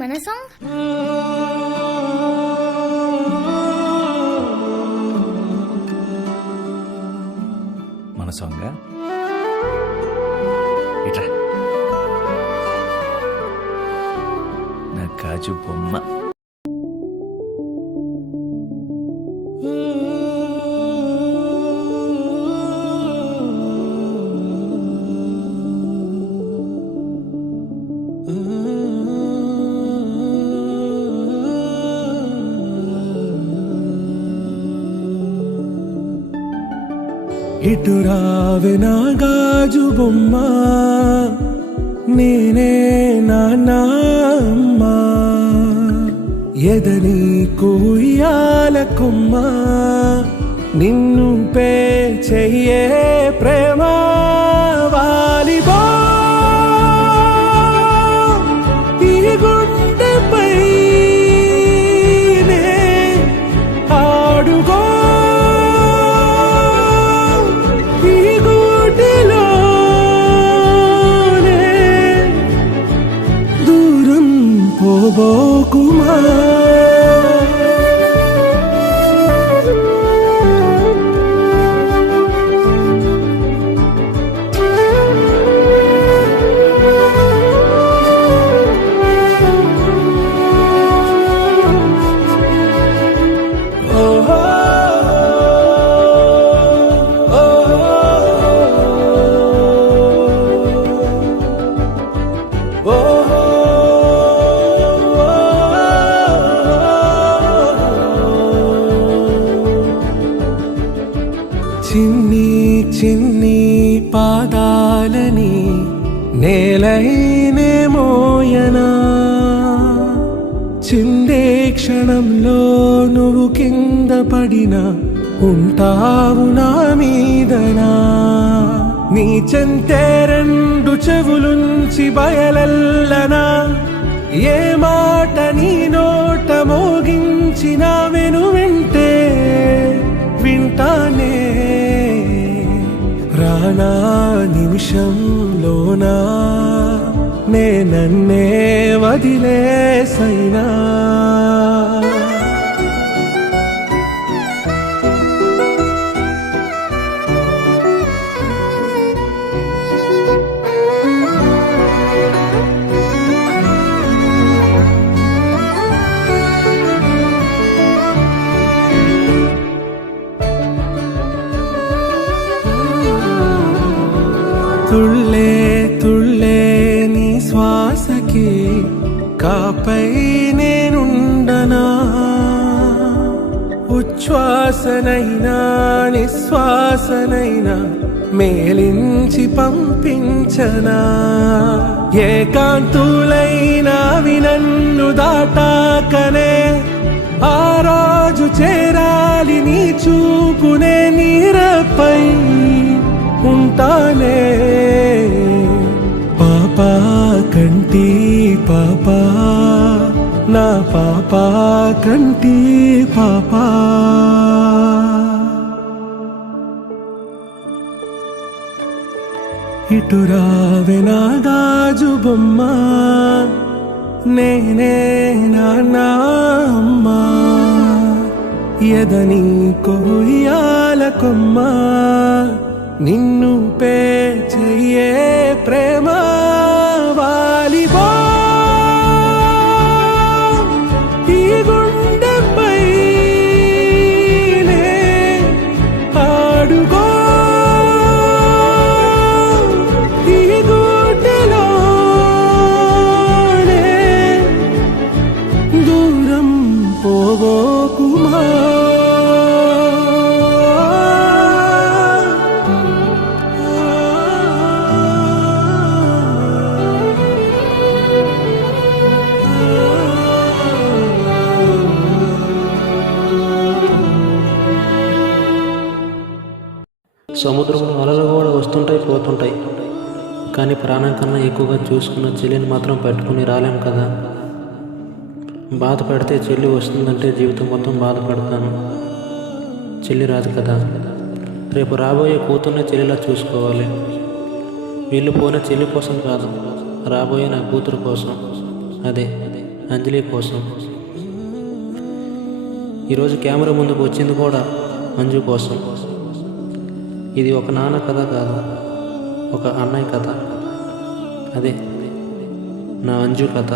మన సాంగ్. మన సాంగ్ ఇట్రా నా గాజు బొమ్మ. ఇటు రావే నా గాజు బొమ్మ, నేనే నాన్నమ్మ, ఎదని కుయ్యాల కొమ్మ, నిన్ను పే చెయ్యే ప్రేమ వాలిబా ఈ గుండెపై ఆడుగో పోబోకుమా. చిన్ని చిన్ని పాదాలని నేలైనే మోయనా, చిందే క్షణంలో నువ్వు కింద పడినా ఉంటావు నా మీదనా. నీ చెంతే రెండు చెవులుంచి బయలల్లనా, ఏ మాట నీ నోట మోగించిన వెను వింటే వింటానే. రానా నిమిషంలోనా నే నన్నే వదిలేసైనా. తుళ్ళే తుళ్ళే నీ శ్వాసకి కాపై నేనుండనా, ఉచ్ఛ్వాసనైనా నిశ్వాసనైనా మేలించి పంపించనా. ఏకాంతులైనవి నన్ను దాటాకనే ఆ రోజు చేరాలి నీ చూపునే నీరపై ఉంటానే. పాపా కంటి పాపా నా పాపా కంటి పాపా. ఇటు రావే నా గాజు బొమ్మ, నేనే నాన్నమ్మ, ఎదని కొయ్యాల కొమ్మ, నిన్ను పే చెయ్యే ప్రేమ వాలిబా ఈ గుండెపై ఆడుగో ఈ గుడ్డలోనే దూరం పోబోకుమా. సముద్రంలో అలలు కూడా వస్తుంటాయి పోతుంటాయి, కానీ ప్రాణం కన్నా ఎక్కువగా చూసుకున్న చెల్లిని మాత్రం పెట్టుకుని రాలేం కదా. బాధపడితే చెల్లి వస్తుందంటే జీవితం మొత్తం బాధపడతాను. చెల్లి రాదు కదా, రేపు రాబోయే కూతుర్నే చెల్లిలా చూసుకోవాలి. వెళ్ళిపోయిన చెల్లి కోసం కాదు, రాబోయే నా కూతురు కోసం. అదే అంజలి కోసం. ఈరోజు కెమెరా ముందుకు వచ్చింది కూడా అంజు కోసం. ఇది ఒక నాన్న కథ కాదు, ఒక అన్నయ్య కథ. అదే నా అంజు కథ.